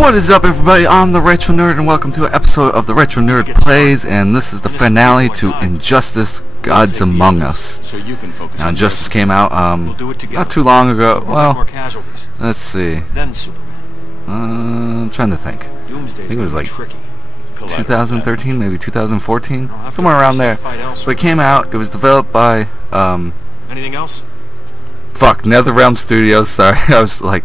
What is up, everybody? I'm the Retro Nerd, and welcome to an episode of the Retro Nerd Plays, and this is the finale to Injustice: Gods Among Us. Now, Injustice came out not too long ago. Well, let's see. I'm trying to think. I think it was like 2013, maybe 2014, somewhere around there. So it came out. It was developed by anything else? Fuck, NetherRealm Studios. Sorry, I was like,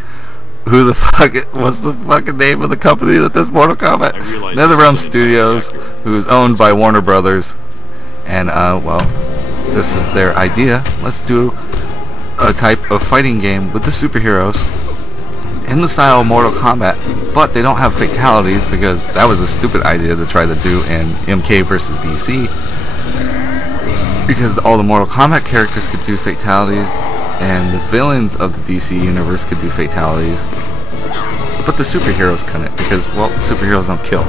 who the fuck? What's the fucking name of the company that does Mortal Kombat? NetherRealm Studios, who is owned by Warner Brothers, and well, this is their idea. Let's do a type of fighting game with the superheroes in the style of Mortal Kombat, but they don't have fatalities because that was a stupid idea to try to do in MK vs. DC. Because all the Mortal Kombat characters could do fatalities, and the villains of the DC universe could do fatalities, but the superheroes couldn't, because, well, superheroes don't kill.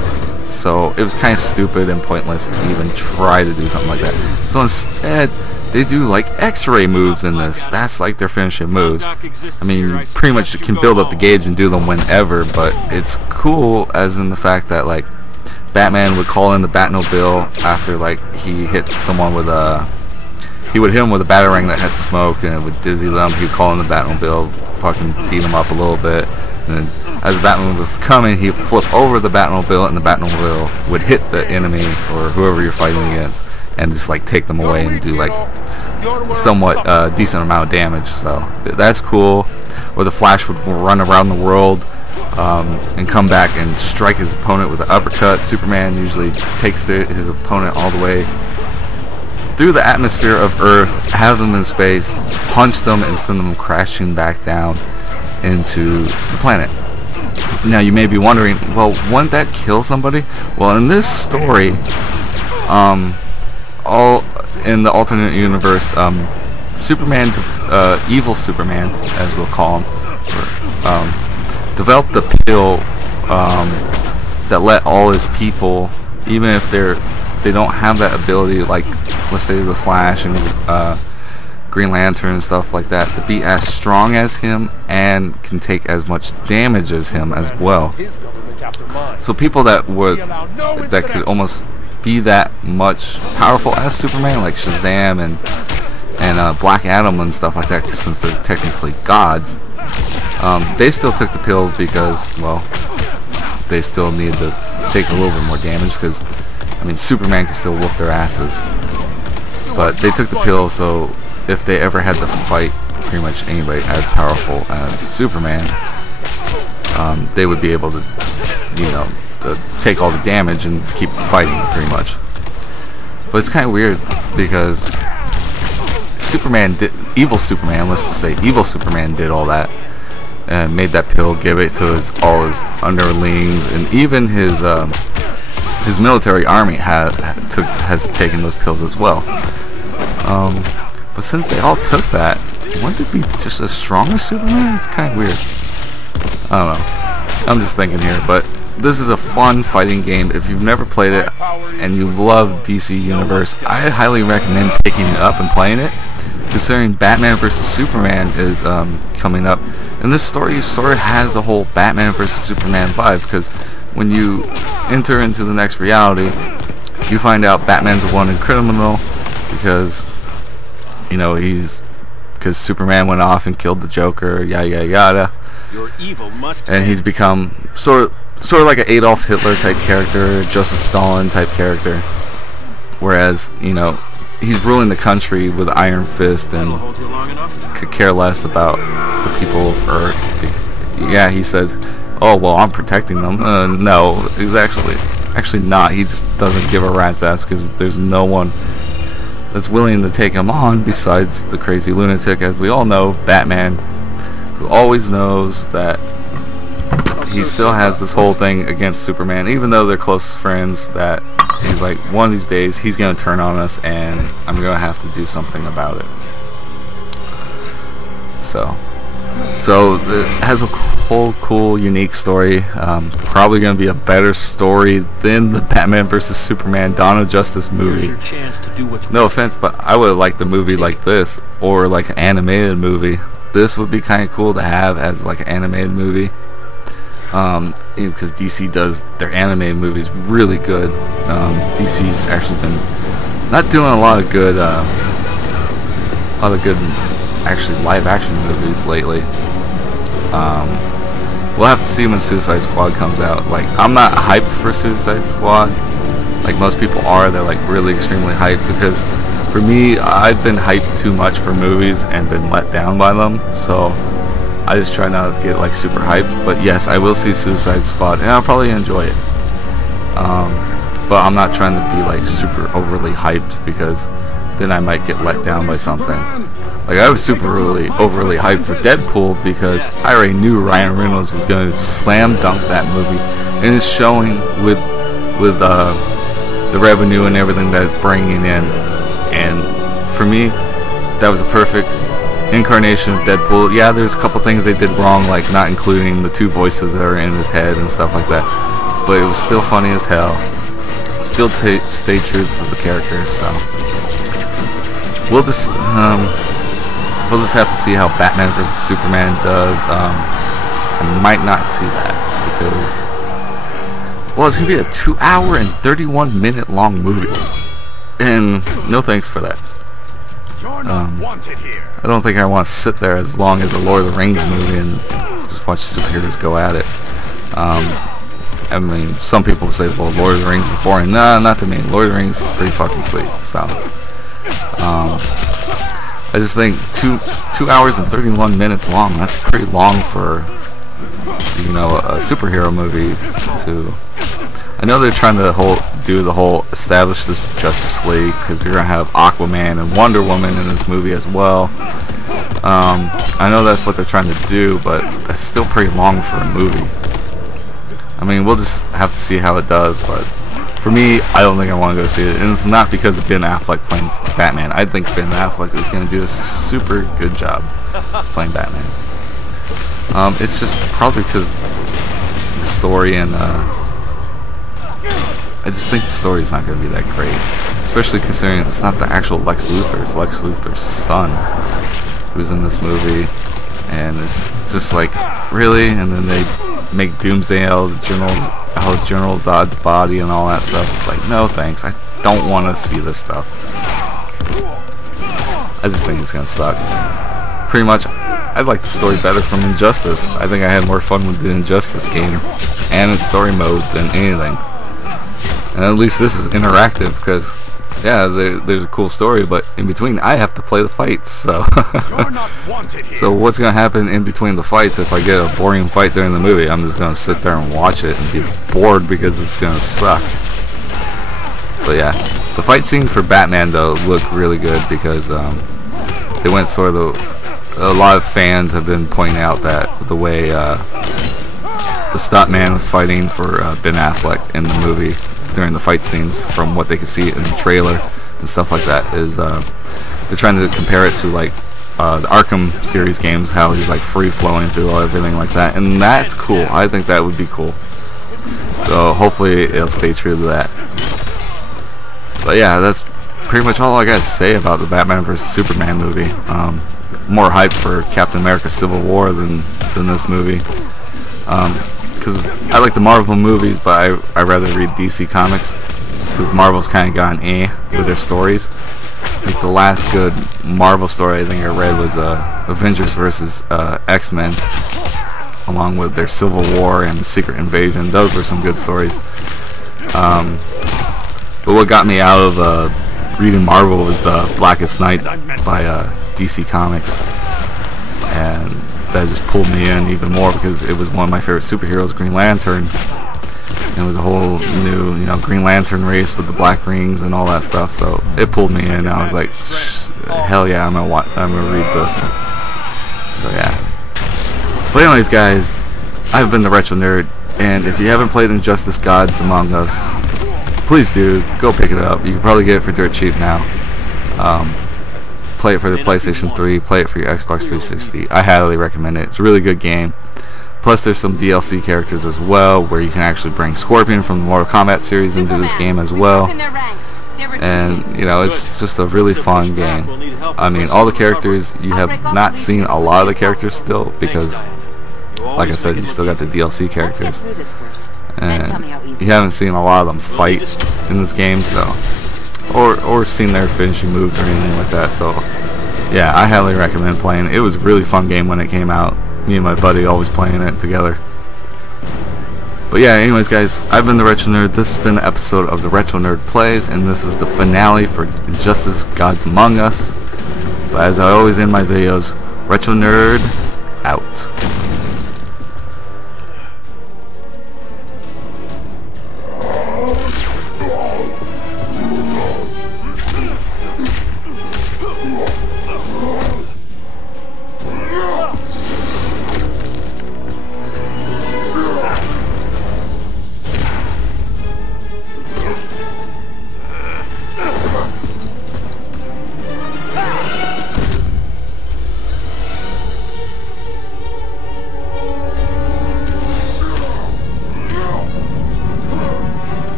So it was kind of stupid and pointless to even try to do something like that. So instead, they do like X-ray moves in this. That's like their finishing moves. I mean, you pretty much can build up the gauge and do them whenever, but it's cool as in the fact that, like, Batman would call in the Batmobile after, like, he hit someone with a... He would hit him with a batarang that had smoke, and it would dizzy them. He would call in the Batmobile, fucking beat him up a little bit, and then as the Batmobile was coming, he'd flip over the Batmobile, and the Batmobile would hit the enemy or whoever you're fighting against, and just like take them away and do like somewhat decent amount of damage. So that's cool. Or the Flash would run around the world and come back and strike his opponent with an uppercut. Superman usually takes his opponent all the way through the atmosphere of Earth, have them in space, punch them, and send them crashing back down into the planet. Now you may be wondering, well, wouldn't that kill somebody? Well, in this story, all in the alternate universe, Superman, evil Superman, as we'll call him, developed a pill that let all his people, even if they don't have that ability, like, let's say the Flash and Green Lantern and stuff like that, to be as strong as him and can take as much damage as him as well. So people that could almost be that much powerful as Superman, like Shazam and Black Adam and stuff like that, since they're technically gods, they still took the pills because, well, they still need to take a little bit more damage, because I mean, Superman can still whoop their asses. But they took the pill, so if they ever had to fight pretty much anybody as powerful as Superman, they would be able to, you know, to take all the damage and keep fighting pretty much. But it's kind of weird because evil Superman, let's just say evil Superman did all that and made that pill, give it to all his underlings, and even his military army has taken those pills as well. But since they all took that, wouldn't it be just as strong as Superman? It's kind of weird. I don't know. I'm just thinking here, but this is a fun fighting game. If you've never played it and you love DC Universe, I highly recommend picking it up and playing it, considering Batman vs. Superman is coming up. And this story sort of has a whole Batman vs. Superman vibe, because when you enter into the next reality, you find out Batman's a wanted criminal because, you know, because Superman went off and killed the Joker, yada yada yada, and he's become sort of like an Adolf Hitler type character, Joseph Stalin type character, whereas, you know, he's ruling the country with Iron Fist and could care less about the people of Earth. Yeah, he says, oh, well, I'm protecting them. No, he's actually not. He just doesn't give a rat's ass, because there's no one that's willing to take him on besides the crazy lunatic, as we all know, Batman, who always knows that he still has this whole thing against Superman, even though they're close friends, that he's like, one of these days he's going to turn on us and I'm going to have to do something about it. So it has a whole cool, unique story. Probably going to be a better story than the Batman vs. Superman Dawn of Justice movie. No offense, but I would like the movie like this, or like an animated movie. This would be kind of cool to have as like an animated movie. Because DC does their animated movies really good. DC's actually been not doing a lot of good actually live action movies lately. We'll have to see when Suicide Squad comes out. Like, I'm not hyped for Suicide Squad like most people are. They're like really extremely hyped, because for me, I've been hyped too much for movies and been let down by them, so I just try not to get like super hyped. But yes, I will see Suicide Squad and I'll probably enjoy it, but I'm not trying to be like super overly hyped, because then I might get let down by something. Like, I was super overly hyped for Deadpool, because I already knew Ryan Reynolds was going to slam dunk that movie, and it's showing with the revenue and everything that it's bringing in. And for me, that was a perfect incarnation of Deadpool. Yeah, there's a couple things they did wrong, like not including the 2 voices that are in his head and stuff like that, but it was still funny as hell. Still stayed true to the character. So we'll just have to see how Batman vs Superman does. I might not see that, because, well, it's gonna be a 2-hour and 31-minute long movie, and no thanks for that. I don't think I want to sit there as long as a Lord of the Rings movie and just watch superheroes go at it. I mean, some people say, well, Lord of the Rings is boring. Nah, not to me. Lord of the Rings is pretty fucking sweet. So I just think 2 hours and 31 minutes long, that's pretty long for, you know, a superhero movie. I know they're trying to do the whole establish this Justice League, because they're gonna have Aquaman and Wonder Woman in this movie as well. I know that's what they're trying to do, but that's still pretty long for a movie. I mean, we'll just have to see how it does, but for me, I don't think I want to go see it, and it's not because of Ben Affleck playing Batman. I think Ben Affleck is going to do a super good job as playing Batman. It's just probably because the story, and I just think the story is not going to be that great, especially considering it's not the actual Lex Luthor, it's Lex Luthor's son who's in this movie, and it's just like, really? And then they make Doomsday out of General Zod's body and all that stuff. It's like, no thanks, I don't want to see this stuff. I just think it's gonna suck. Pretty much, I like the story better from Injustice. I think I had more fun with the Injustice game and its story mode than anything. And at least this is interactive, because yeah, there's a cool story, but in between I have to play the fights, so so what's gonna happen in between the fights? If I get a boring fight during the movie, I'm just gonna sit there and watch it and be bored, because it's gonna suck. But yeah, the fight scenes for Batman though look really good, because they went sort of a lot of fans have been pointing out that the way the stuntman was fighting for Ben Affleck in the movie during the fight scenes, from what they could see in the trailer and stuff like that, is they're trying to compare it to like the Arkham series games, how he's like free flowing through everything like that, and that's cool. I think that would be cool. So hopefully it'll stay true to that. But yeah, that's pretty much all I gotta say about the Batman vs Superman movie. More hype for Captain America Civil War than this movie. Because I like the Marvel movies, but I rather read DC comics, because Marvel's kind of gone with their stories. Like the last good Marvel story I think I read was Avengers vs X-Men, along with their Civil War and Secret Invasion. Those were some good stories. But what got me out of reading Marvel was the Blackest Night by DC Comics, and that just pulled me in even more, because it was one of my favorite superheroes, Green Lantern. And it was a whole new, Green Lantern race with the black rings and all that stuff. So it pulled me in. And I was like, hell yeah, I'm gonna read this. So yeah. But anyways, guys, I've been the Retro Nerd, and if you haven't played Injustice: Gods Among Us, please do go pick it up. You can probably get it for dirt cheap now. Play it for the PlayStation 3, play it for your Xbox 360. I highly recommend it. It's a really good game. Plus there's some DLC characters as well, where you can actually bring Scorpion from the Mortal Kombat series into this game as well. And, it's just a really fun game. I mean, all the characters, you have not seen a lot of the characters still, because like I said, you still got the DLC characters, Let's get through this first. Then tell me how and easy. you haven't seen a lot of them fight in this game, so or seen their finishing moves or anything like that. So yeah, I highly recommend playing. It was a really fun game when it came out. Me and my buddy always playing it together. But yeah, anyways guys, I've been the Retro Nerd. This has been the episode of the Retro Nerd Plays, and this is the finale for Injustice Gods Among Us. But as I always end my videos, Retro Nerd out.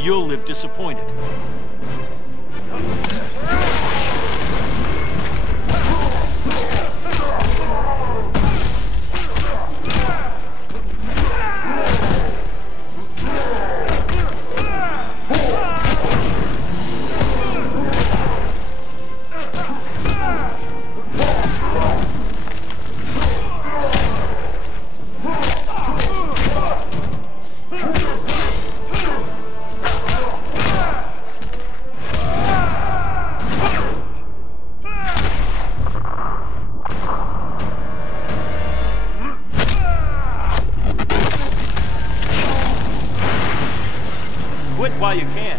You'll live disappointed. Quit while you can.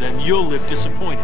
Then you'll live disappointed.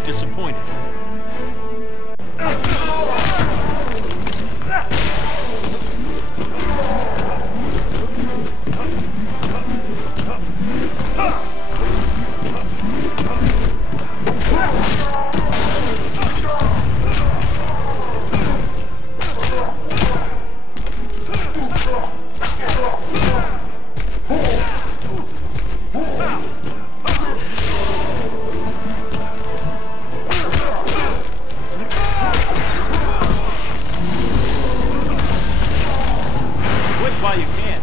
live disappointed. While you can.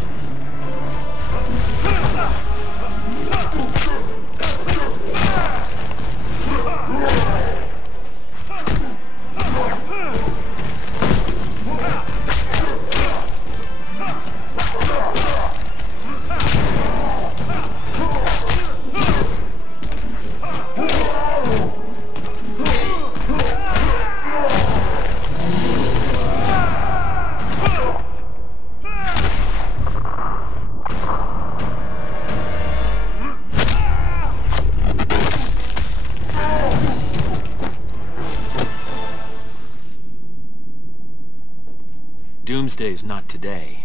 Doomsday's not today.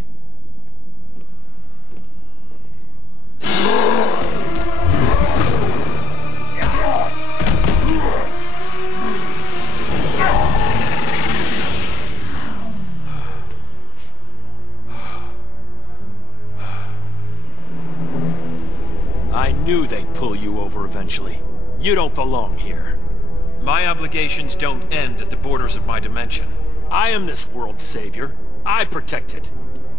I knew they'd pull you over eventually. You don't belong here. My obligations don't end at the borders of my dimension. I am this world's savior. I protect it.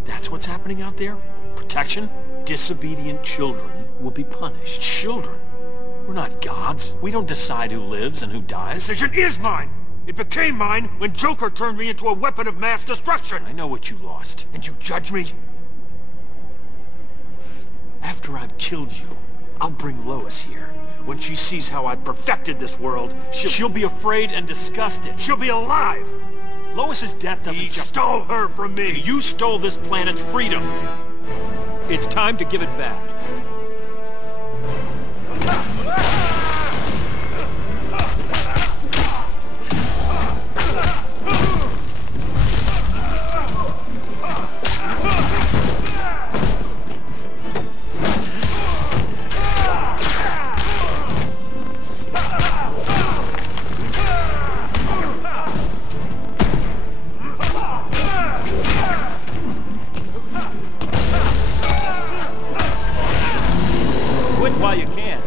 That's what's happening out there? Protection? Disobedient children will be punished. Children? We're not gods. We don't decide who lives and who dies. The decision is mine! It became mine when Joker turned me into a weapon of mass destruction! I know what you lost. And you judge me? After I've killed you, I'll bring Lois here. When she sees how I perfected this world, she'll be afraid and disgusted. She'll be alive! Lois's death doesn't He just... stole her from me! You stole this planet's freedom. It's time to give it back. While you can.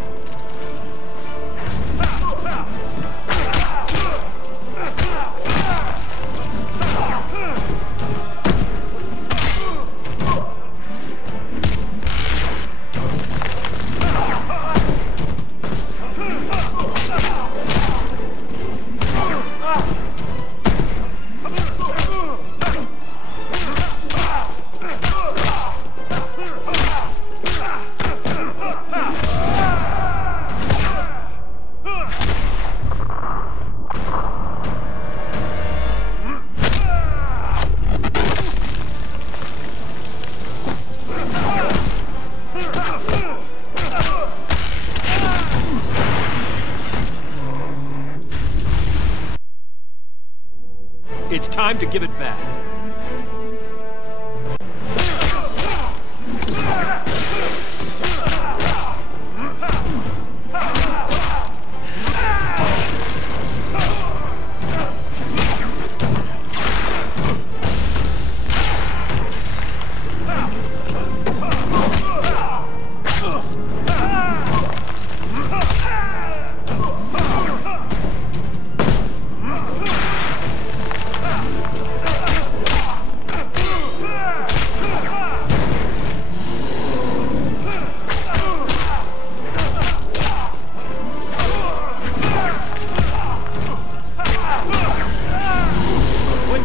It's time to give it back.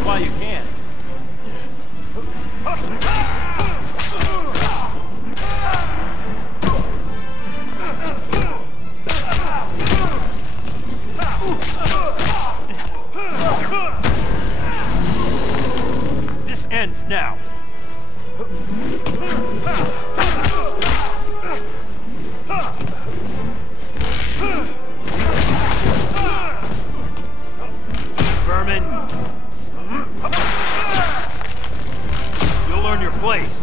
While you can. This ends now. place!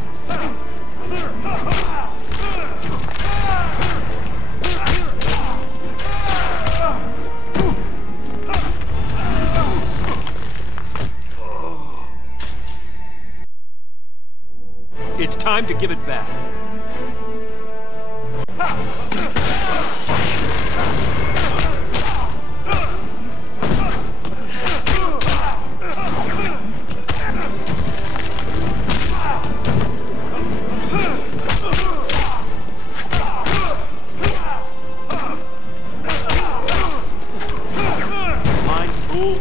It's time to give it back. Mind fool.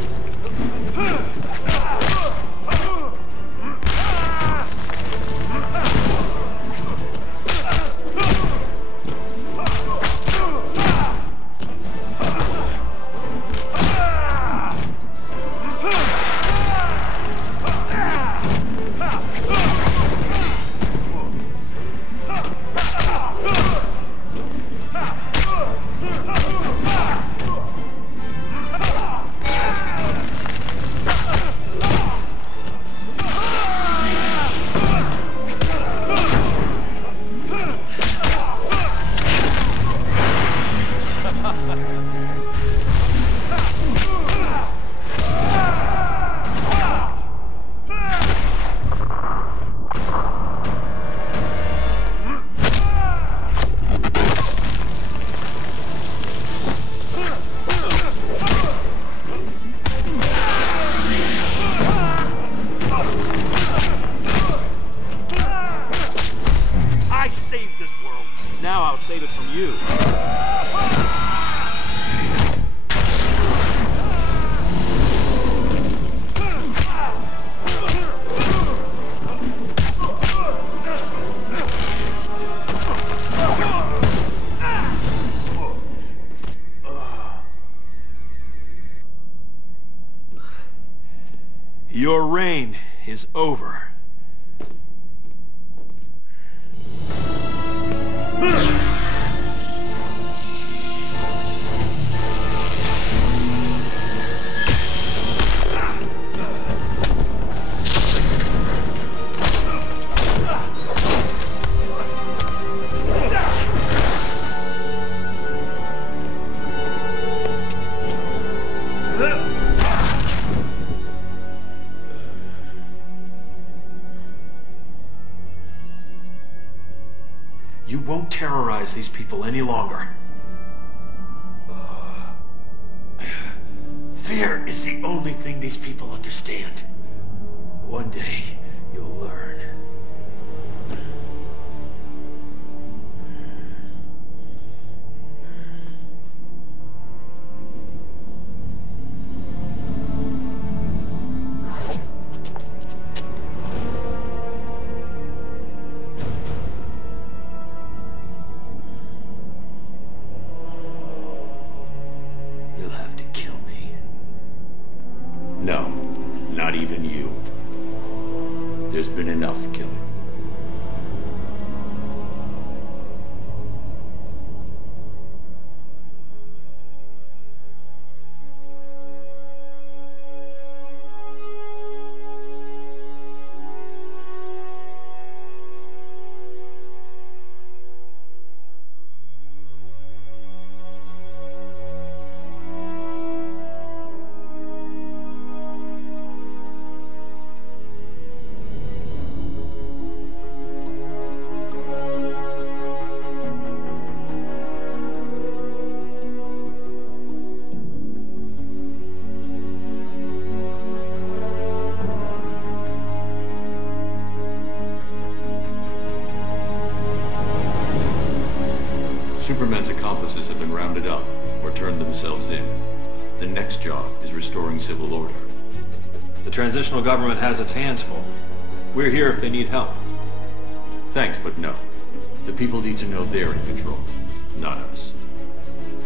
I saved this world. Now I'll save it from you. Your reign is over. You won't terrorize these people any longer. Fear is the only thing these people understand. One day, you'll learn. You'll have to kill me. No, not even you. There's been enough killing. Superman's accomplices have been rounded up, or turned themselves in. The next job is restoring civil order. The transitional government has its hands full. We're here if they need help. Thanks, but no. The people need to know they're in control, not us.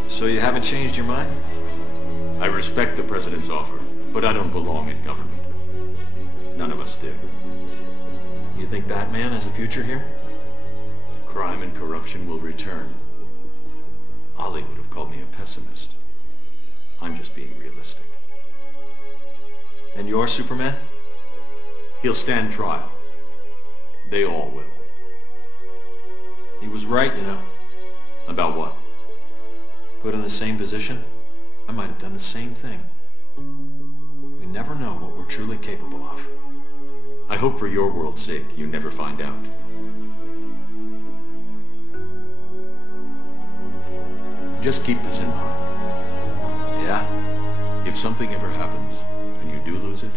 So you haven't changed your mind? I respect the President's offer, but I don't belong in government. None of us do. You think Batman has a future here? Crime and corruption will return. Ollie would have called me a pessimist. I'm just being realistic. And your Superman? He'll stand trial. They all will. He was right, you know. About what? Put in the same position, I might have done the same thing. We never know what we're truly capable of. I hope for your world's sake you never find out. Just keep this in mind. Yeah? If something ever happens, and you do lose it,